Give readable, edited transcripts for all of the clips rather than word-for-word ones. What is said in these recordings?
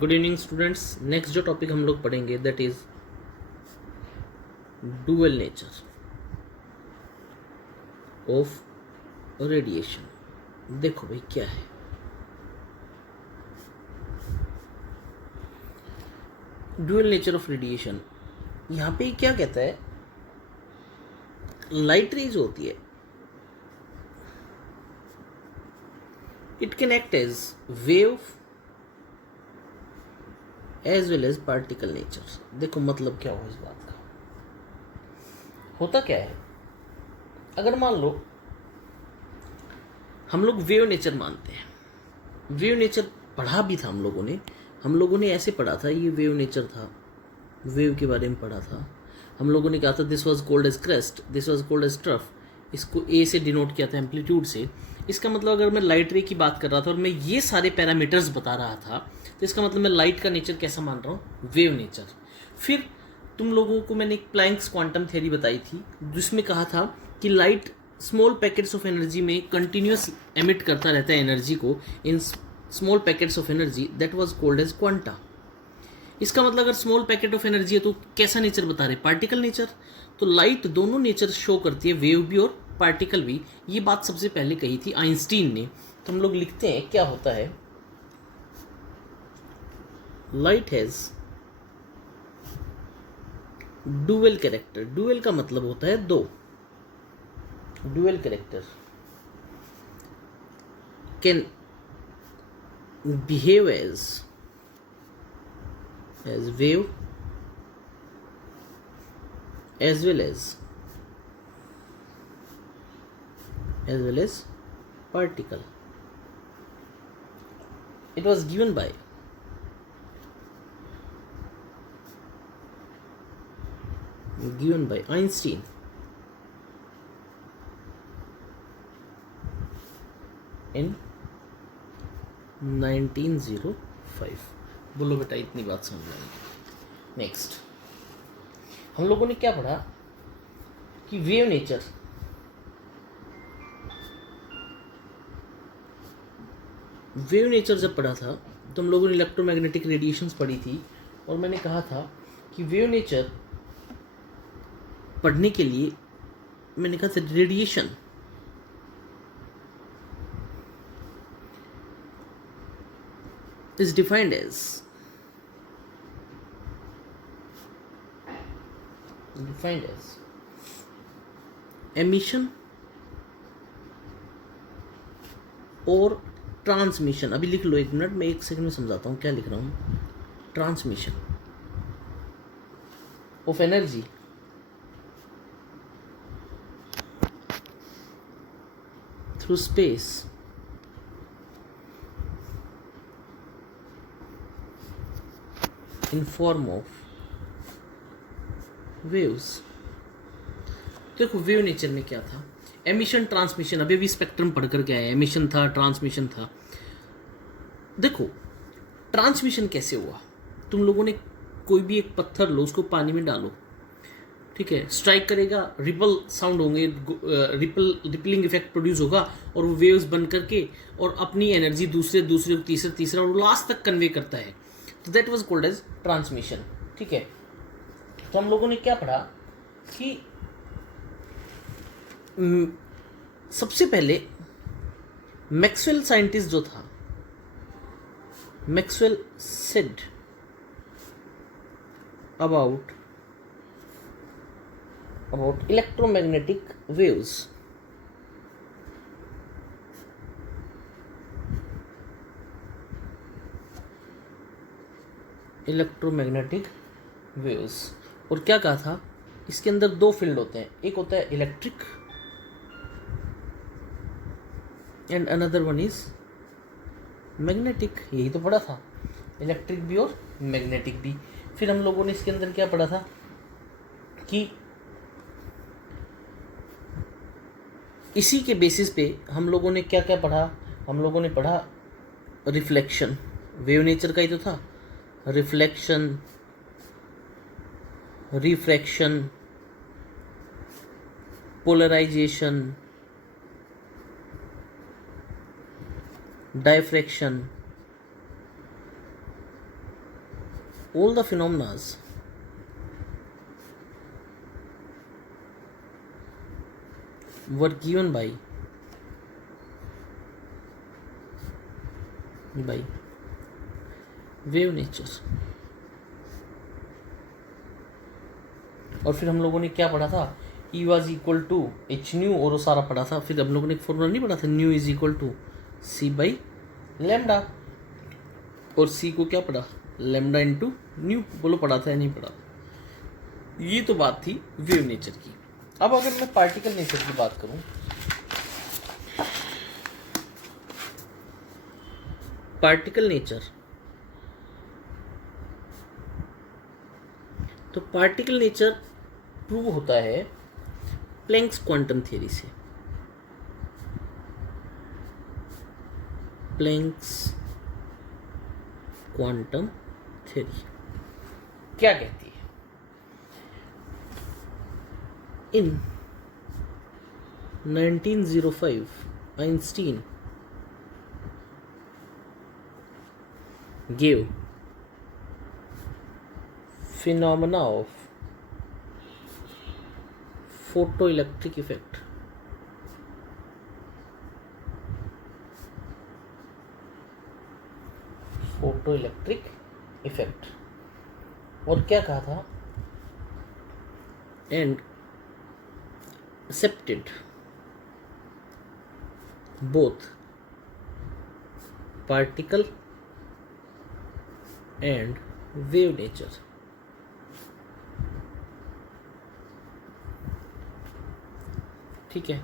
Good evening students. Next जो topic हम लोग पढ़ेंगे that is dual nature of radiation. देखो भाई क्या है डुअल नेचर ऑफ रेडिएशन। यहाँ पे क्या कहता है, लाइट रेज होती है, it can act as wave as well as particle nature. देखो मतलब क्या हो इस बात का, होता क्या है, अगर मान लो हम लोग वेव नेचर मानते हैं, वेव नेचर पढ़ा भी था हम लोगों ने ऐसे पढ़ा था, ये वेव नेचर था, वेव के बारे में पढ़ा था। हम लोगों ने कहा था this was called as crest, this was called as trough, इसको ए से डिनोट किया था एम्पलीट्यूड से। इसका मतलब अगर मैं लाइट रे की बात कर रहा था और मैं ये सारे पैरामीटर्स बता रहा था तो इसका मतलब मैं लाइट का नेचर कैसा मान रहा हूँ, वेव नेचर। फिर तुम लोगों को मैंने एक प्लैंक्स क्वांटम थ्योरी बताई थी जिसमें कहा था कि light small packets of energy में कंटिन्यूस एमिट करता रहता है एनर्जी को in small packets of energy, that was called as quanta. इसका मतलब अगर स्मॉल पैकेट ऑफ एनर्जी है तो कैसा नेचर बता रहे, पार्टिकल नेचर। तो लाइट दोनों नेचर शो करती है, वेव भी और पार्टिकल भी। ये बात सबसे पहले कही थी आइंस्टीन ने। तो हम लोग लिखते हैं क्या होता है, light has dual character. Dual का मतलब होता है दो, dual character can behave as wave as well as particle. It was given by Einstein in 1905। बोलो बेटा इतनी बात समझ आएगी। नेक्स्ट हम लोगों ने क्या पढ़ा कि वेव नेचर, वेव नेचर जब पढ़ा था तो हम लोगों ने इलेक्ट्रोमैग्नेटिक रेडिएशंस पढ़ी थी और मैंने कहा था कि वेव नेचर पढ़ने के लिए मैंने कहा था radiation is defined as emission और ट्रांसमिशन। अभी लिख लो, एक मिनट, मैं एक सेकंड में समझाता हूँ क्या लिख रहा हूँ। Transmission of energy through space in form of waves। देखो वेव नेचर में क्या था, एमिशन ट्रांसमिशन। अभी स्पेक्ट्रम पढ़ कर के आया, एमिशन था, ट्रांसमिशन था। देखो ट्रांसमिशन कैसे हुआ, तुम लोगों ने कोई भी एक पत्थर लो, उसको पानी में डालो, ठीक है, स्ट्राइक करेगा, रिपल साउंड होंगे, रिपलिंग इफेक्ट प्रोड्यूस होगा और वो वेव्स बन करके और अपनी एनर्जी दूसरे तीसरा और लास्ट तक कन्वे करता है। तो that was called as transmission. ठीक है, तो हम लोगों ने क्या पढ़ा कि सबसे पहले मैक्सवेल साइंटिस्ट जो था, Maxwell said about electromagnetic waves. Electromagnetic waves, और क्या कहा था, इसके अंदर दो फील्ड होते हैं, एक होता है electric and another one is magnetic. यही तो पढ़ा था, इलेक्ट्रिक भी और मैग्नेटिक भी। फिर हम लोगों ने इसके अंदर क्या पढ़ा था कि इसी के बेसिस पे हम लोगों ने क्या क्या पढ़ा, हम लोगों ने पढ़ा रिफ्लेक्शन, वेव नेचर का ही तो था, reflection, refraction, polarisation, diffraction, all the phenomenas were given by wave nature। और फिर हम लोगों ने क्या पढ़ा था, E was equal to h new, और वो सारा पढ़ा था। फिर हम लोगों ने एक फॉर्मूला नहीं पढ़ा था, nu is equal to c by lambda, और c को क्या पढ़ा, लैम्डा इंटू न्यू। बोलो पढ़ा था या नहीं पढ़ा। ये तो बात थी वेव नेचर की। अब अगर मैं पार्टिकल नेचर की बात करूं, पार्टिकल नेचर, तो पार्टिकल नेचर प्रूव होता है प्लैंक्स क्वांटम थ्योरी से। प्लैंक्स क्वांटम थ्योरी क्या कहती है? इन 1905 Einstein gave phenomena of photoelectric effect। Photoelectric effect, और क्या कहा था, and accepted both particle and wave nature. ठीक है,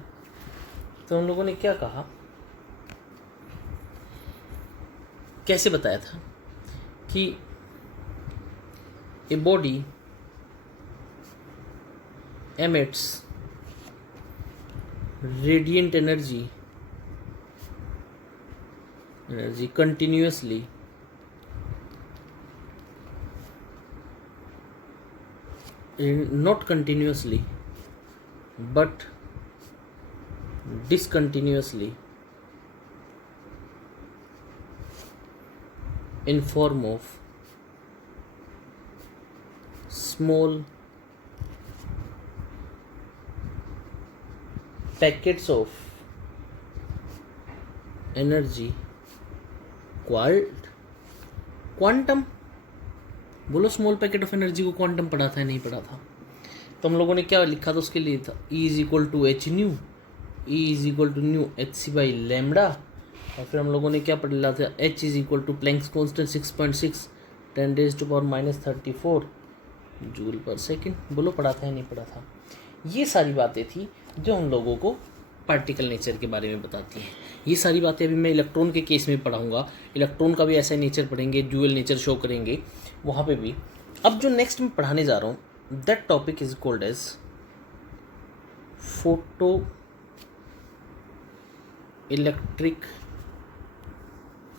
तो हम लोगों ने क्या कहा, कैसे बताया था कि a body emits radiant energy continuously not continuously but discontinuously in form of small packets of energy called quantum। बोलो स्मॉल पैकेट ऑफ एनर्जी को क्वांटम पढ़ा था या नहीं पढ़ा था? तो हम लोगों ने क्या लिखा था उसके लिए था, E is equal to H nu, E is equal to nu H C by lambda. और फिर हम लोगों ने क्या पढ़ लिया था, H is equal to Planck's constant 6.6 10⁻⁻34 joule पर सेकेंड। बोलो पढ़ा था या नहीं पढ़ा था? ये सारी बातें थी जो हम लोगों को पार्टिकल नेचर के बारे में बताती हैं। ये सारी बातें अभी मैं इलेक्ट्रॉन के केस में पढ़ाऊंगा, इलेक्ट्रॉन का भी ऐसा नेचर पढ़ेंगे, ड्यूअल नेचर शो करेंगे वहाँ पे भी। अब जो नेक्स्ट मैं पढ़ाने जा रहा हूँ, that topic is called as photoelectric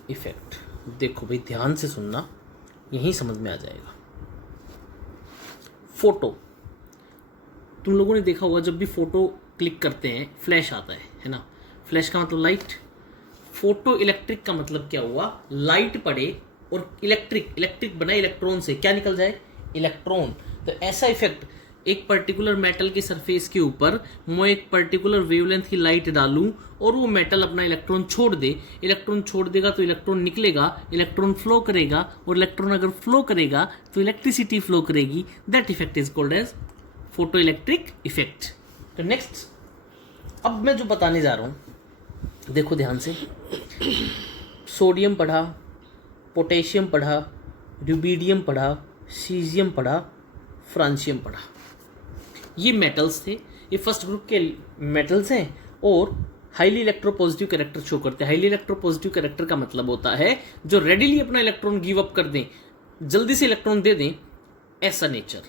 effect. देखो भाई ध्यान से सुनना, यहीं समझ में आ जाएगा। फोटो, तुम लोगों ने देखा होगा जब भी फोटो क्लिक करते हैं फ्लैश आता है ना। फ्लैश का मतलब लाइट, फोटो इलेक्ट्रिक का मतलब क्या हुआ, लाइट पड़े और इलेक्ट्रिक बना इलेक्ट्रॉन से, क्या निकल जाए, इलेक्ट्रॉन। तो ऐसा इफेक्ट, एक पर्टिकुलर मेटल के सरफेस के ऊपर मैं एक पर्टिकुलर वेवलेंथ की लाइट डालूं और वो मेटल अपना इलेक्ट्रॉन छोड़ दे, इलेक्ट्रॉन छोड़ देगा तो इलेक्ट्रॉन निकलेगा, इलेक्ट्रॉन फ्लो करेगा, और इलेक्ट्रॉन अगर फ्लो करेगा तो इलेक्ट्रिसिटी फ्लो करेगी। That effect is called as photoelectric effect. तो नेक्स्ट अब मैं जो बताने जा रहा हूँ, देखो ध्यान से, सोडियम पढ़ा, पोटेशियम पढ़ा, रुबिडियम पढ़ा, सीजियम पढ़ा, फ्रांसियम पढ़ा। ये मेटल्स थे, ये फर्स्ट ग्रुप के मेटल्स हैं और हाईली इलेक्ट्रोपॉजिटिव कैरेक्टर शो करते हैं। हाईली इलेक्ट्रोपॉजिटिव कैरेक्टर का मतलब होता है जो रेडिली अपना इलेक्ट्रॉन गिव अप कर दें, जल्दी से इलेक्ट्रॉन दे दें, ऐसा नेचर।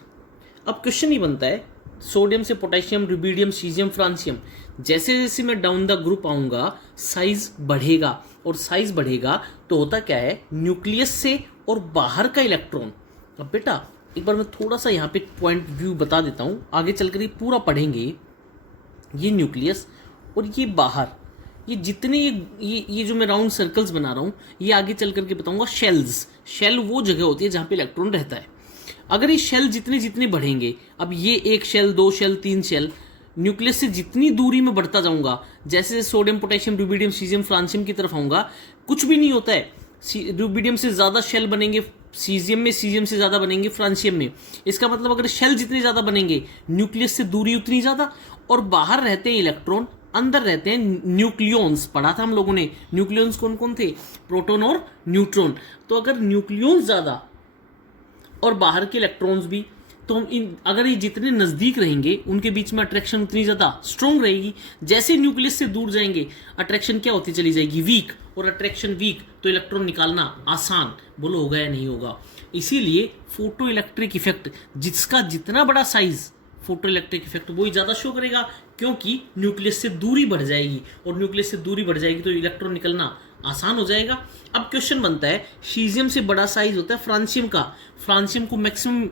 अब क्वेश्चन ही बनता है, सोडियम से पोटेशियम, रुबिडियम, सीजियम, फ्रांसियम, जैसे जैसे मैं डाउन द ग्रुप आऊँगा साइज बढ़ेगा, और साइज बढ़ेगा तो होता क्या है, न्यूक्लियस से और बाहर का इलेक्ट्रॉन। अब बेटा एक बार मैं थोड़ा सा यहाँ पे पॉइंट व्यू बता देता हूँ, आगे चलकर ये पूरा पढ़ेंगे। ये न्यूक्लियस और ये बाहर, ये जितने ये जो मैं राउंड सर्कल्स बना रहा हूँ, ये आगे चल करके बताऊंगा शेल्स। शेल वो जगह होती है जहाँ पे इलेक्ट्रॉन रहता है। अगर ये शेल जितने जितने बढ़ेंगे, अब ये एक शेल, दो शेल, तीन शेल, न्यूक्लियस से जितनी दूरी में बढ़ता जाऊंगा, जैसे जैसे sodium, potassium, rubidium, caesium, francium की तरफ आऊंगा, कुछ भी नहीं होता है। रूबिडियम से ज्यादा शेल बनेंगे सीजियम में, सीजियम से ज्यादा बनेंगे फ्रांसियम में। इसका मतलब अगर शेल जितने ज्यादा बनेंगे, न्यूक्लियस से दूरी उतनी ज्यादा, और बाहर रहते हैं इलेक्ट्रॉन, अंदर रहते हैं न्यूक्लियॉन्स। पढ़ा था हम लोगों ने न्यूक्लियॉन्स कौन कौन थे, प्रोटॉन और न्यूट्रॉन। तो अगर न्यूक्लियॉन्स ज्यादा और बाहर के इलेक्ट्रॉन्स भी, तो हम अगर ये जितने नजदीक रहेंगे उनके बीच में अट्रैक्शन उतनी ज्यादा स्ट्रॉन्ग रहेगी। जैसे न्यूक्लियस से दूर जाएंगे, अट्रैक्शन क्या होती चली जाएगी, वीक, और अट्रैक्शन वीक, तो इलेक्ट्रॉन निकालना आसान। बोलो होगा या नहीं होगा। इसीलिए फोटो इलेक्ट्रिक इफेक्ट, जिसका जितना बड़ा साइज, फोटो इलेक्ट्रिक इफेक्ट वही ज्यादा शो करेगा, क्योंकि न्यूक्लियस से दूरी बढ़ जाएगी, और न्यूक्लियस से दूरी बढ़ जाएगी तो इलेक्ट्रॉन निकलना आसान हो जाएगा। अब क्वेश्चन बनता है, सीजियम से बड़ा साइज होता है फ्रांसियम का। फ्रांसियम को maximum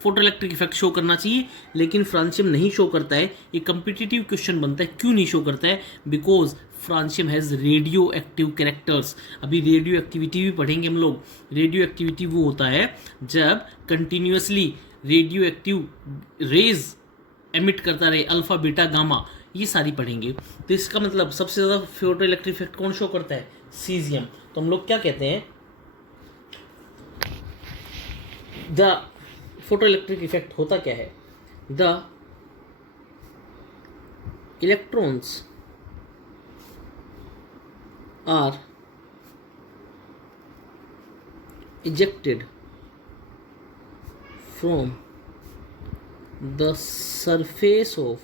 photo electric effect show करना चाहिए, लेकिन फ्रांसियम नहीं शो करता है। ये कम्पिटिटिव क्वेश्चन बनता है, क्यों नहीं शो करता है, because francium has radio active characters. अभी रेडियो एक्टिविटी भी पढ़ेंगे हम लोग। रेडियो एक्टिविटी वो होता है जब continuously radioactive rays emit करता रहे, अल्फा, बीटा, गामा, ये सारी पढ़ेंगे। तो इसका मतलब सबसे ज़्यादा फोटो इलेक्ट्रिक इफेक्ट कौन शो करता है, सीजियम। तो हम लोग क्या कहते हैं, द फोटो इलेक्ट्रिक इफेक्ट होता क्या है, the electrons are ejected from the surface of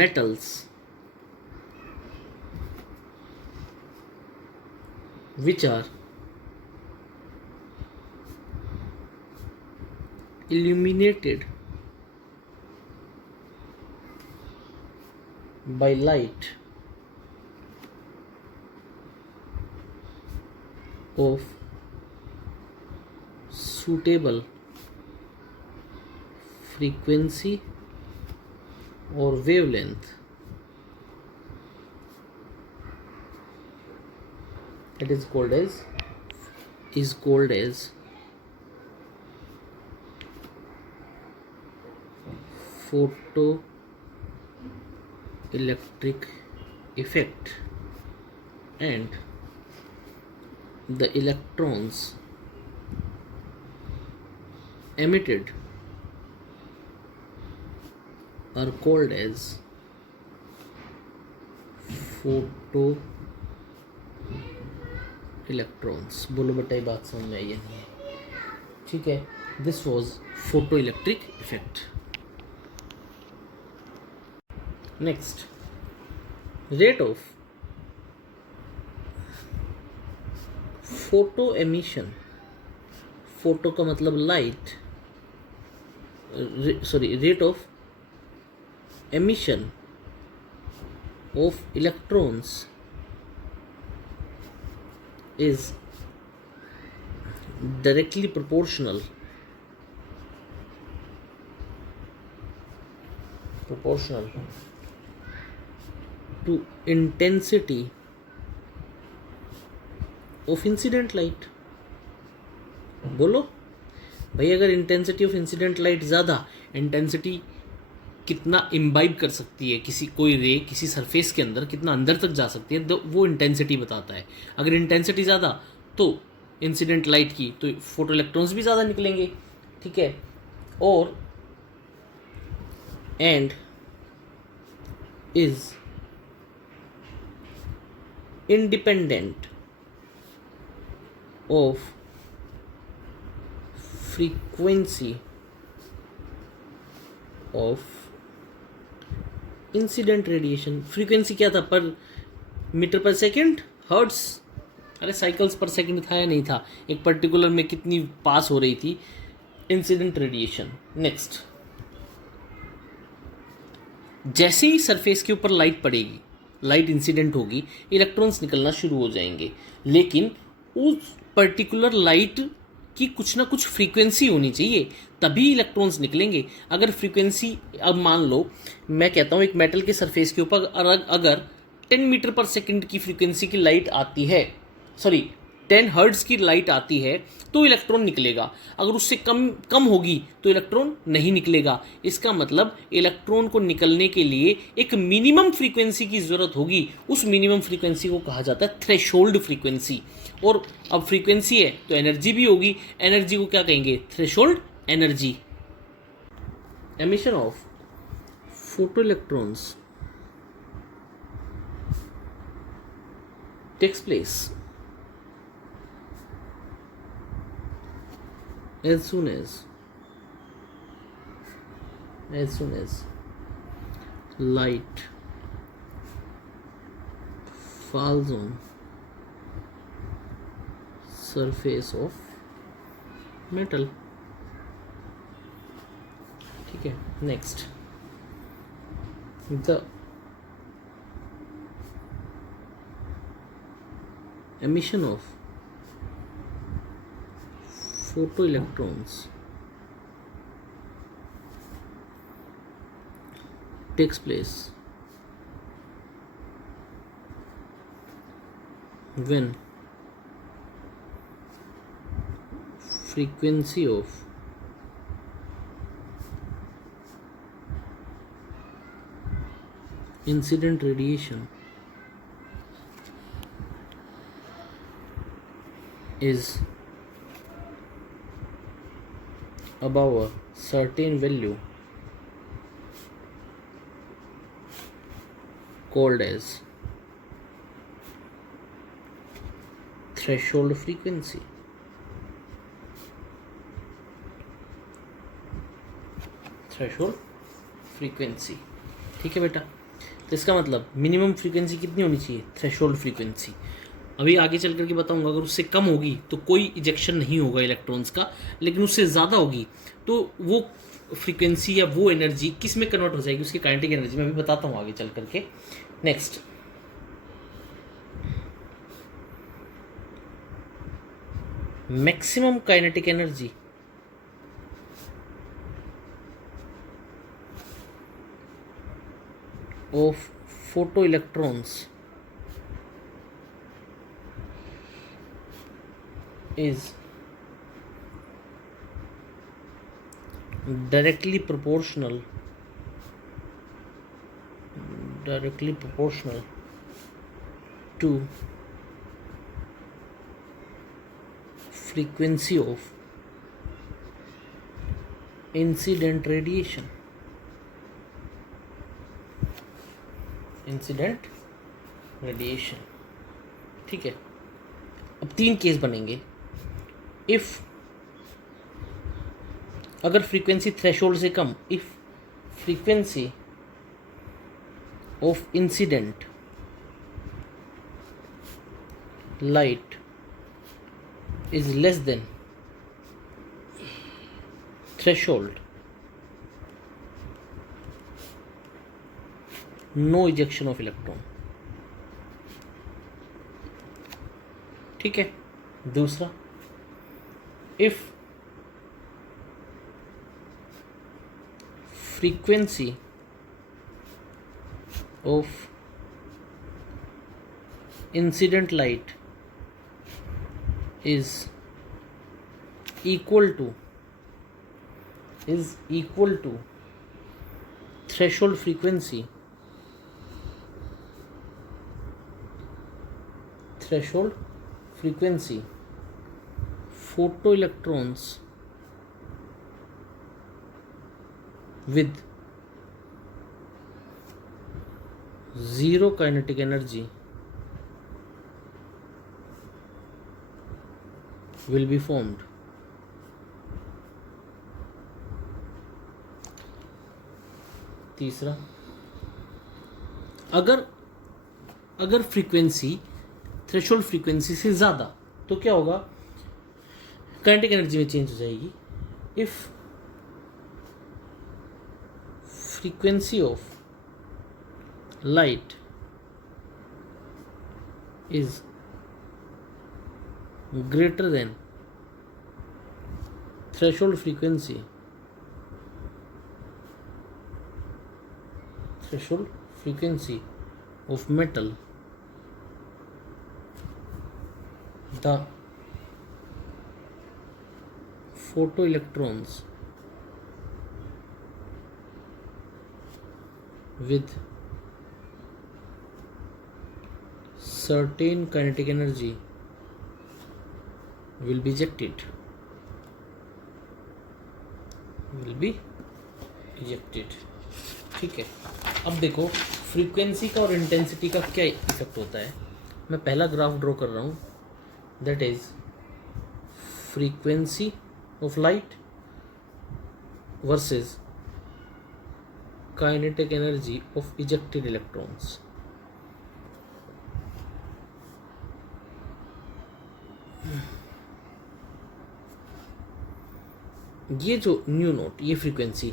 metals which are illuminated by light of suitable frequency or wavelength. It is called as photoelectric effect, and the electrons emitted are called as photo electrons. बोलो बेटा, ये बात समझ में आई है नहीं है, ठीक है। This was photo electric effect. Next, rate of photo emission. Photo का मतलब light, sorry, rate of emission of electrons is directly proportional to intensity of incident light। बोलो भाई, अगर इंटेंसिटी ऑफ इंसिडेंट लाइट ज़्यादा, इंटेंसिटी कितना imbibe कर सकती है कोई रे किसी सरफेस के अंदर, कितना अंदर तक जा सकती है, तो वो इंटेंसिटी बताता है। अगर इंटेंसिटी ज़्यादा तो इंसिडेंट लाइट की, तो फोटो इलेक्ट्रॉन्स भी ज़्यादा निकलेंगे, ठीक है। और and is independent of frequency of incident radiation. Frequency क्या था, पर मीटर पर सेकंड, हर्ट्स, अरे साइकिल्स पर सेकंड था या नहीं था, एक पर्टिकुलर में कितनी पास हो रही थी इंसिडेंट रेडिएशन। नेक्स्ट, जैसे ही सरफेस के ऊपर लाइट पड़ेगी, लाइट इंसिडेंट होगी, इलेक्ट्रॉन्स निकलना शुरू हो जाएंगे, लेकिन उस पर्टिकुलर लाइट कि कुछ ना कुछ फ्रीक्वेंसी होनी चाहिए, तभी इलेक्ट्रॉन्स निकलेंगे। अगर फ्रीक्वेंसी, अब मान लो मैं कहता हूँ एक मेटल के सरफेस के ऊपर अगर 10 मीटर पर सेकंड की फ्रीक्वेंसी की लाइट आती है, सॉरी 10 हर्ट्ज की लाइट आती है, तो इलेक्ट्रॉन निकलेगा। अगर उससे कम कम होगी तो इलेक्ट्रॉन नहीं निकलेगा। इसका मतलब इलेक्ट्रॉन को निकलने के लिए एक मिनिमम फ्रीक्वेंसी की ज़रूरत होगी। उस मिनिमम फ्रीक्वेंसी को कहा जाता है थ्रेशोल्ड फ्रीक्वेंसी। और अब फ्रीक्वेंसी है तो एनर्जी भी होगी, एनर्जी को क्या कहेंगे? Threshold energy. Emission of photo electrons takes place as soon as light falls on surface of metal। ठीक है, next, the emission of photoelectrons takes place when frequency of incident radiation is above a certain value called as threshold frequency। Threshold frequency. ठीक है बेटा, तो इसका मतलब minimum frequency कितनी होनी चाहिए? Threshold frequency. अभी आगे चल करके बताऊंगा, अगर उससे कम होगी तो कोई इजेक्शन नहीं होगा इलेक्ट्रॉन्स का, लेकिन उससे ज़्यादा होगी तो वो फ्रीक्वेंसी या वो एनर्जी किस में कन्वर्ट हो जाएगी? उसकी काइनेटिक एनर्जी में। अभी बताता हूँ आगे चल करके। Next, maximum kinetic energy of photo electrons is directly proportional to frequency of incident radiation। Incident radiation. ठीक है, अब 3 केस बनेंगे। इफ अगर फ्रीक्वेंसी थ्रेशोल्ड से कम, if frequency of incident light is less than threshold, no ejection of electron। ठीक है, दूसरा, if frequency of incident light is equal to threshold frequency photoelectrons with zero kinetic energy will be formed। तीसरा, अगर frequency threshold frequency से ज़्यादा, तो क्या होगा? काइनेटिक एनर्जी में चेंज हो जाएगी। If frequency of light is greater than threshold frequency of metal, the photoelectrons with certain kinetic energy will be ejected. ठीक है, अब देखो फ्रीक्वेंसी का और इंटेंसिटी का क्या इफेक्ट होता है. मैं पहला ग्राफ ड्रॉ कर रहा हूँ, that is frequency of light versus kinetic energy of ejected electrons. ये जो न्यू नोट, ये फ्रीक्वेंसी,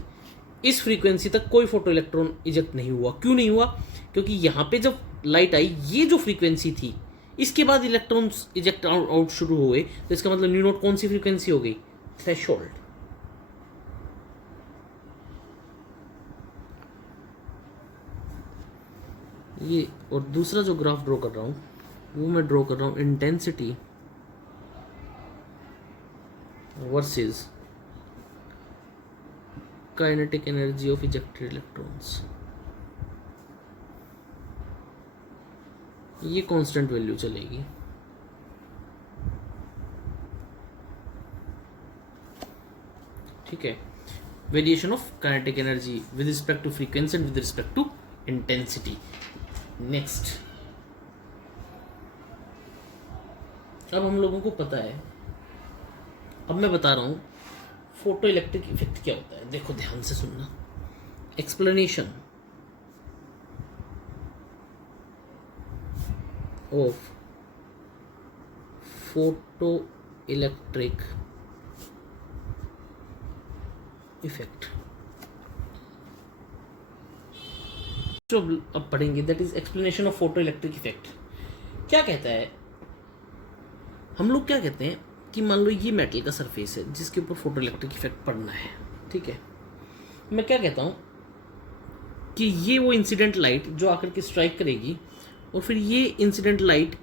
इस फ्रीक्वेंसी तक कोई फोटो इलेक्ट्रॉन इजेक्ट नहीं हुआ. क्यों नहीं हुआ? क्योंकि यहाँ पे जब लाइट आई, ये जो फ्रीक्वेंसी थी, इसके बाद इलेक्ट्रॉन्स इजेक्ट आउट शुरू हुए. तो इसका मतलब न्यू नोट कौन सी फ्रीक्वेंसी हो गई? थ्रेशोल्ड. ये और दूसरा जो ग्राफ ड्रॉ कर रहा हूँ, वो मैं ड्रॉ कर रहा हूँ intensity versus kinetic energy of ejected electrons. ये कांस्टेंट वैल्यू चलेगी. ठीक है, variation of kinetic energy with respect to frequency and with respect to intensity. Next, अब हम लोगों को पता है, अब मैं बता रहा हूं फोटो इलेक्ट्रिक इफेक्ट क्या होता है. देखो ध्यान से सुनना. Explanation of photo electric effect जो अब पढ़ेंगे, that is explanation of photo electric effect. क्या कहता है? हम लोग क्या कहते हैं कि मान लो ये मेटल का सरफेस है जिसके ऊपर फोटो इलेक्ट्रिक इफेक्ट पड़ना है. ठीक है, मैं क्या कहता हूँ कि ये वो इंसिडेंट लाइट जो आकर के स्ट्राइक करेगी और फिर ये इंसिडेंट लाइट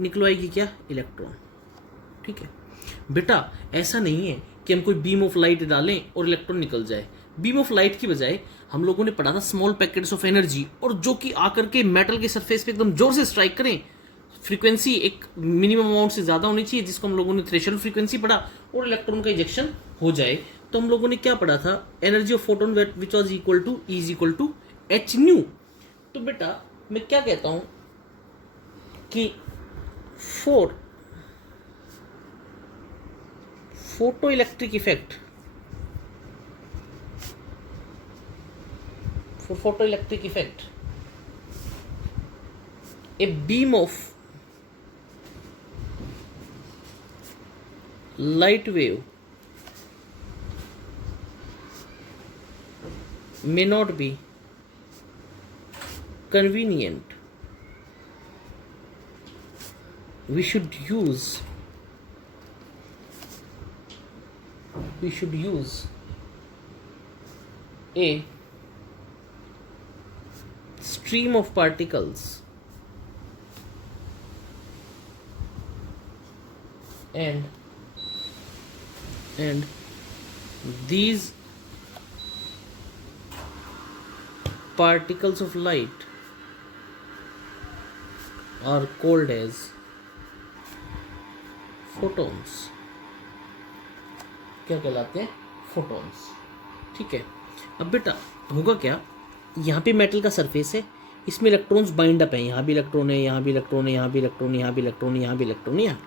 निकलवाएगी क्या? इलेक्ट्रॉन. ठीक है बेटा, ऐसा नहीं है कि हम कोई बीम ऑफ लाइट डालें और इलेक्ट्रॉन निकल जाए. बीम ऑफ लाइट की बजाय हम लोगों ने पढ़ा था स्मॉल पैकेट्स ऑफ एनर्जी, और जो कि आकर के मेटल के सरफेस पे एकदम जोर से स्ट्राइक करें. फ्रीक्वेंसी एक मिनिमम अमाउंट से ज़्यादा होनी चाहिए, जिसको हम लोगों ने थ्रेशोल्ड फ्रीक्वेंसी पढ़ा, और इलेक्ट्रॉन का इजेक्शन हो जाए. तो हम लोगों ने क्या पढ़ा था? Energy of photon which was equal to E is equal to H nu. तो बेटा मैं क्या कहता हूं कि for photoelectric effect, for photoelectric effect, a beam of light wave may not be convenient. We should use a stream of particles and these particles of light are called as photons. क्या कहलाते हैं? Photons. ठीक है, अब बेटा होगा क्या? यहाँ पे मेटल का सरफेस है, इसमें इलेक्ट्रॉन्स बाइंड अप है. यहाँ भी इलेक्ट्रॉन है, यहाँ भी इलेक्ट्रॉन है, यहाँ भी इलेक्ट्रॉन, यहाँ भी इलेक्ट्रॉन, यहाँ भी इलेक्ट्रॉन. यहाँ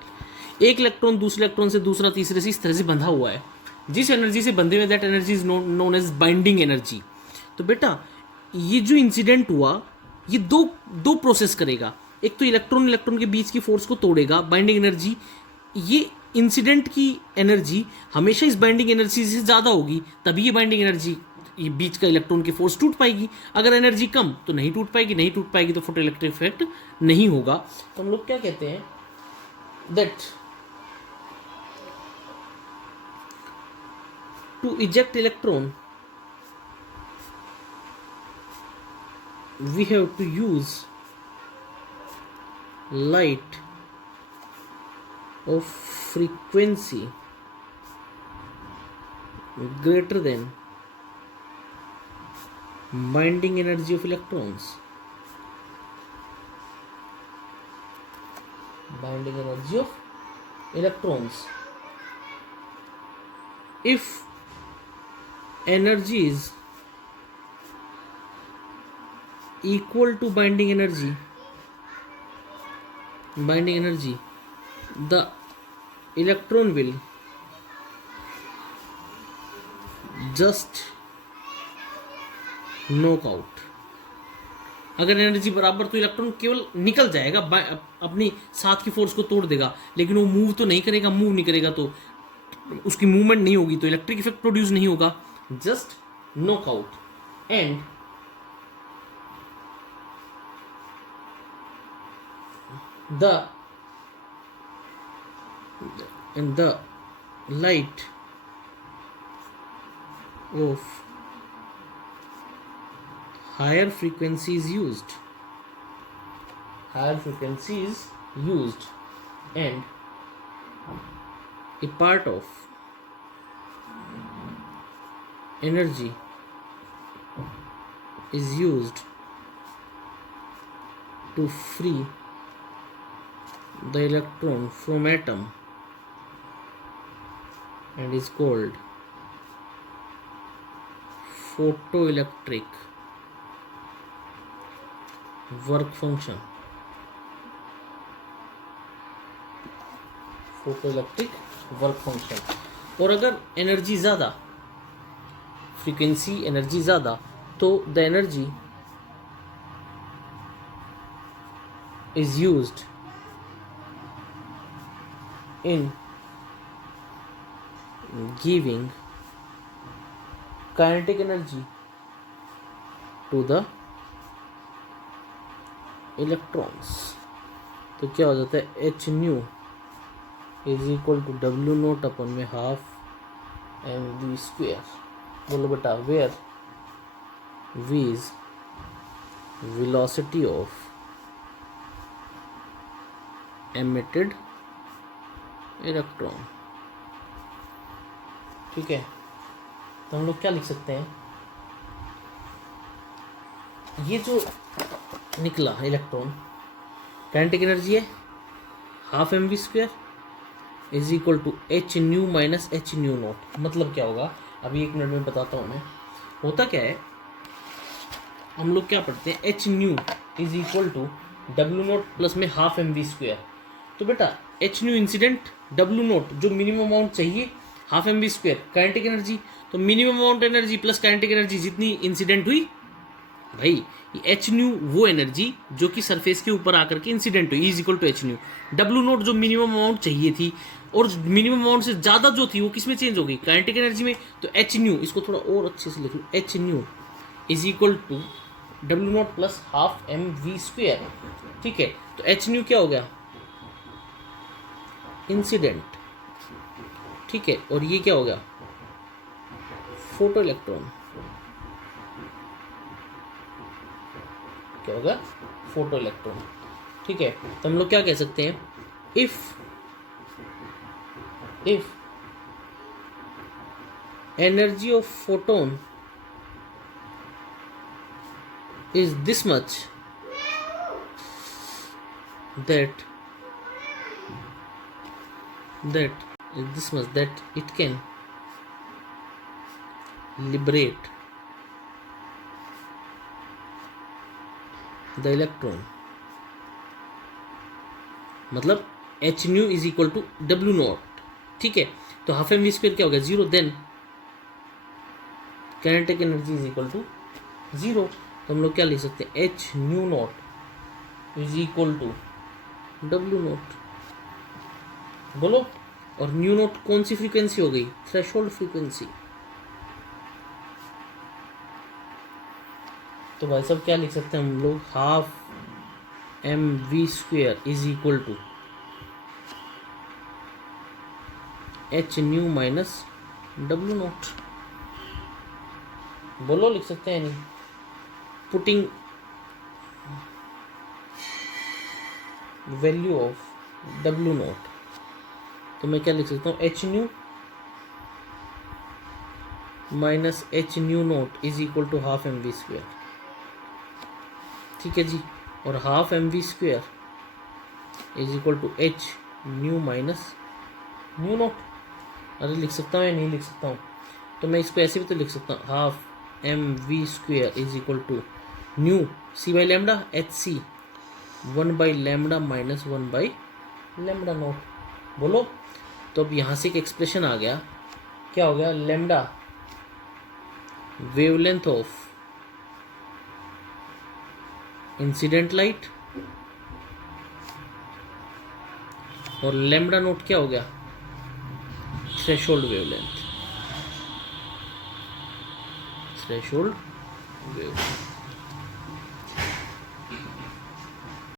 एक इलेक्ट्रॉन दूसरे इलेक्ट्रॉन से, दूसरा तीसरे से, इस तरह से बंधा हुआ है. जिस एनर्जी से बंधे हुए, that energy is known as binding energy. तो बेटा ये जो इंसिडेंट हुआ, ये दो प्रोसेस करेगा. एक तो इलेक्ट्रॉन के बीच की फोर्स को तोड़ेगा, बाइंडिंग एनर्जी. ये इंसिडेंट की एनर्जी हमेशा इस बाइंडिंग एनर्जी से ज़्यादा होगी, तभी ये बाइंडिंग एनर्जी, ये बीच का इलेक्ट्रॉन की फोर्स टूट पाएगी. अगर एनर्जी कम तो नहीं टूट पाएगी, तो फोटो इलेक्ट्रिक इफेक्ट नहीं होगा. तो हम लोग क्या कहते हैं? That To eject electron, we have to use light of frequency greater than binding energy of electrons. Binding energy of electrons. If energy is equal to binding energy, the electron will just knock out. अगर energy बराबर तो electron केवल निकल जाएगा, अपनी साथ की force को तोड़ देगा, लेकिन वो मूव तो नहीं करेगा. मूव नहीं करेगा तो उसकी मूवमेंट नहीं होगी, तो इलेक्ट्रिक इफेक्ट प्रोड्यूस नहीं होगा. Just knock out. And the light of higher frequency is used. And a part of energy is used to free the electron from atom and is called photoelectric work function. और अगर energy ज़्यादा, frequency energy ज़्यादा, तो the energy is used in giving kinetic energy to the electrons. तो क्या हो जाता है, H nu is equal to W naught अपन में हाफ एम वी स्क्वेयर. बोलो बेटा, where v is velocity of emitted electron. ठीक है, तो हम लोग क्या लिख सकते हैं, ये जो निकला इलेक्ट्रॉन, काइनेटिक एनर्जी है half M we square is equal to H nu minus h nu not. मतलब क्या होगा, अभी 1 मिनट में बताता हूँ मैं. होता क्या है, हम लोग क्या पढ़ते हैं, H nu is equal to W naught plus में हाफ एम वी स्क्वेयर. तो बेटा H nu incident, W naught जो मिनिमम अमाउंट चाहिए, half M we square kinetic energy. तो minimum amount energy plus kinetic energy जितनी incident हुई, भाई H new वो एनर्जी जो कि सरफेस के ऊपर आकर के इंसिडेंट हुई is equal to H nu. डब्ल्यू नोट जो मिनिमम अमाउंट चाहिए थी और मिनिमम अमाउंट से ज़्यादा जो थी वो किस में चेंज हो गई, काइनेटिक एनर्जी में. तो एच न्यू, इसको थोड़ा और अच्छे से लिख लो, H nu is equal to W naught plus half M we square. ठीक है, तो एच न्यू क्या हो गया, इंसिडेंट. ठीक है, और ये क्या हो गया, फोटो इलेक्ट्रॉन. क्या होगा, फोटो इलेक्ट्रॉन. ठीक है, तो हम लोग क्या कह सकते हैं, if energy of photon is this much, that it can liberate the electron. मतलब h nu is equal to W not. ठीक है, तो हाफ एम वी स्क्वेयर क्या हो गया, 0. Then kinetic energy is equal to 0. तो हम लोग क्या लिख सकते हैं, H nu not is equal to W not. बोलो, और न्यू नॉट कौन सी फ्रीक्वेंसी हो गई, थ्रेशोल्ड फ्रीक्वेंसी. तो भाई साहब क्या लिख सकते हैं हम लोग, half M we square is equal to H nu minus डब्ल्यू नॉट. बोलो, लिख सकते हैं नहीं? Putting value of W not, तो मैं क्या लिख सकता हूँ? H nu minus h nu not is equal to half M we square. ठीक है जी, और half M we square is equal to H nu minus nu not. अरे लिख सकता हूँ या नहीं लिख सकता हूँ? तो मैं इसको ऐसे भी तो लिख सकता हूँ, half M we square is equal to nu C by lambda H C 1/λ minus 1/λ naught. बोलो, तो अब यहाँ से एक एक्सप्रेशन आ गया, क्या हो गया? Lambda wavelength of incident light और लेमडा नोट क्या हो गया? Threshold wavelength, threshold wavelength.